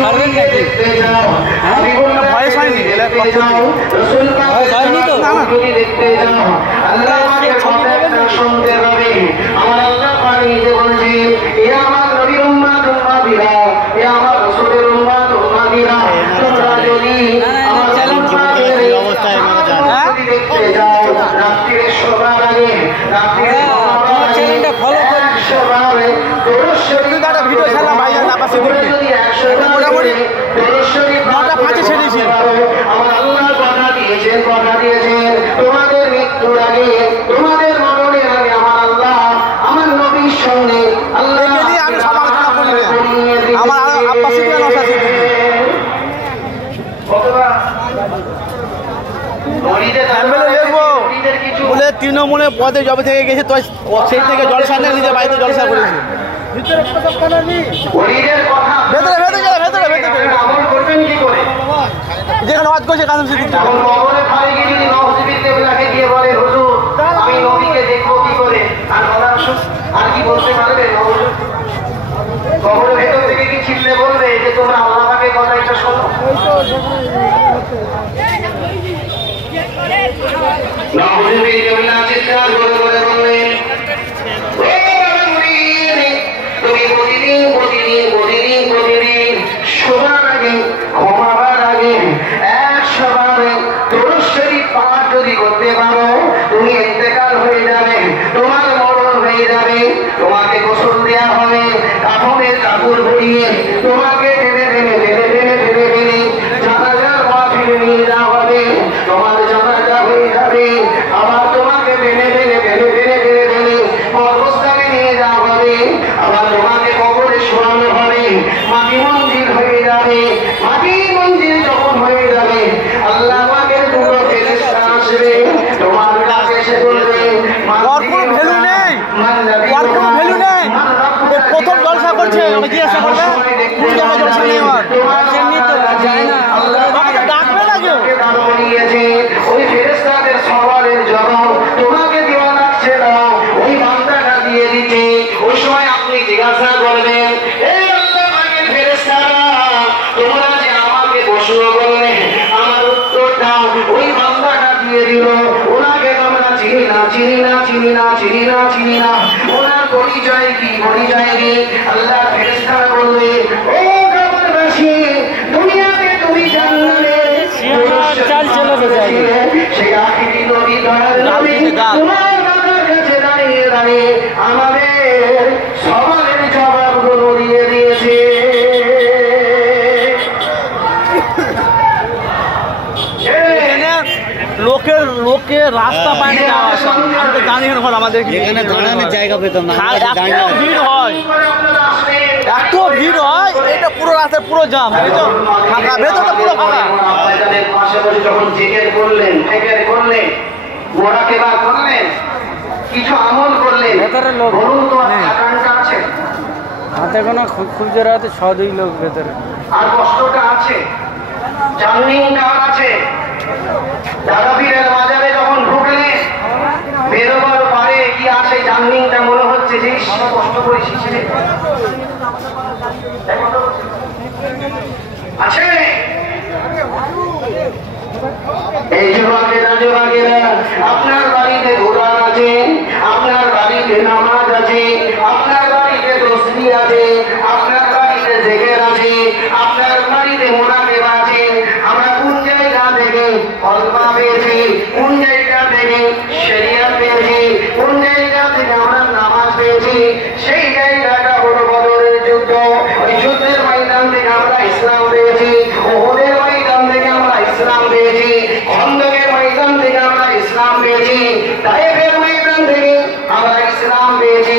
ছাড়বেন নাকি? ভয়েস হয়নি, ভয়েস হয়নি তো? না না শুনতে হবে। আমার আল্লাহ পাক নিজে বলছে, এ আমার নবীর উম্মত উম্মতিরা, এ আমার রাসূলের উম্মত উম্মতিরা, তোমরা যদি আমার উম্মতের অবস্থায় যদি দেখতে যাও, রাত্রিরে শোবার আগে, রাত্রিরে তোমার চ্যানেলটা ফলো করে একশোভাবে দরুদ শরীফ একটা ভিডিও ছাড়লাম ভাইজান আব্বাসি তোমরা যদি মোটামুটি 9:05 ছেড়েছি। আমার আল্লাহ কথা দিয়েছেন তোমাদের মৃত্যুর আগে, তোমাদের মরণের আগে আমার আল্লাহ আমার নবীর সঙ্গে আল্লাহ আমি সব আলোচনা করি না। আমার আব্বাসি দিয়ে নসাসি বলে তৃণমূলে পদে জবে থেকে গেছে তো সেই থেকে জলসা নেই, নিজের বাড়িতে জলসা করেছে। ভেতরে ভেতরে ভেতরে ভেতরে যেখানে ওয়াজ করছে কাসম সিদ্দিক আমি নবীকে দেখবো কি করে, আর কি বলতে পারবে? কবরের ভেতর থেকে কি ছিটলে বলবে যে তোমরা আল্লাহ পাকের কথা এটা শোনো? তুমি প্রতিদিন প্রতিদিন প্রতিদিন প্রতিদিন শোবার আগে ঘুমাবার আগে 100 বার দরুদ শরীফ পাঠ যদি করতে পারো, তুমি ইন্তেকাল হয়ে যাবে, তোমার মরণ হয়ে যাবে, তোমাকে গোসল দেওয়া হবে, কাফনের কাপড় পরিয়ে তোমাকে টেনে টেনে টেনে টেনে টেনে টেনে জানাজার মাহফিলে নিয়ে যাওয়া হবে, তোমার জানাজা হয়ে যাবে, আবার তোমাকে টেনে টেনে টেনে টেনে টেনে টেনে কবরস্থানে নিয়ে যাওয়া হবে, আবার তোমাকে কবরে শোয়ানো হবে, মাটি মন্দির হয়ে যাবে। মাটি মন্দির যখন হয়ে যাবে, আল্লাহ পাকের দুটো ফেরেশতা আসবে, তোমার কাছে এসে বলবে ওর কোনো ভ্যালু নেই, ওর কোনো ভ্যালু নেই। প্রথম জলসা করছে, আমি জিজ্ঞাসা করবে আমার জলসা নেই, আমার যায় না, আমাকে ডাকবে না কেউ। ওই ফেরেশতাদের সওয়ালের জন্য তোমাকে দেওয়া লাগছে না, ওই বান্দাটা দিয়ে দিতে। ওই সময় আপনি জিজ্ঞাসা করবেন, এই আল্লাহ পাকের ফেরেশতারা, তোমরা যে আমাকে প্রশ্ন করলে, আমার উত্তরটা ওই বান্দাটা দিয়ে দিল। ওনাকে তোমরা চিনি না চিনি না চিনি না চিনি না চিনি না, ওনার পরিচয় কি পরিচয় কি? আল্লাহ ফেরেশতারা বলবে, ও কবরবাসী, দুনিয়াতে তুমি জানলে চাল চলে যায় সেই আখিরি নবী দয়ার নবী তোমার বাবার কাছে দাঁড়িয়ে দাঁড়িয়ে আমাদের সবারের জবাবগুলো দিয়ে দিয়েছে। লোকের রাস্তা পায় না যাওয়া আসা। আমি তো জানি না আমাদের এখানে দাঁড়ানোর জায়গা পেতাম না, এত ভিড় হয়, এত ভিড় হয়, এটা পুরো রাস্তায় পুরো জাম, এই তো ফাঁকা, ভেতরটা পুরো ফাঁকা। পাশে বসে যখন জিকির করলেন, ফিকির করলেন, মোরাকাবা করলেন, কিছু আমল করলেন, ভেতরে লোক বলুন তো নেই। আকাঙ্ক্ষা আছে? হাতে কোনো খুব জোরে হাতে 6-2 লোক ভেতরে। আর কষ্টটা আছে, জার্নিংটা আছে। দাদা পীরের মাজারে যখন ঢুকলে বেরোবার পারে কি আছে, জার্নিংটা মনে হচ্ছে যে কষ্ট করে শিখে আছে। এই যুবকেরা যুবকেরা, আপনার বাড়িতে কোরআন আছে, আপনার বাড়িতে নামাজ আছে, আপনার বাড়িতে তসবিহ আছে, আপনার বাড়িতে জিকির আছে, আপনার বাড়িতে মুনাফিকা আছে। আমরা কোন জায়গা থেকে কলমা পেয়েছি, কোন জায়গা থেকে শরিয়ত পেয়েছি, কোন জায়গা থেকে আমরা নামাজ পেয়েছি? সেই জায়গাটা হলো বদরের যুদ্ধ। ওই যুদ্ধের ময়দান থেকে আমরা ইসলাম পেয়েছি, ওহুদের ময়দান থেকে আমরা ইসলাম পেয়েছি, খন্দকের ময়দান থেকে আমরা ইসলাম পেয়েছি, তায়েফের ময়দান থেকে আমরা ইসলাম পেয়েছি।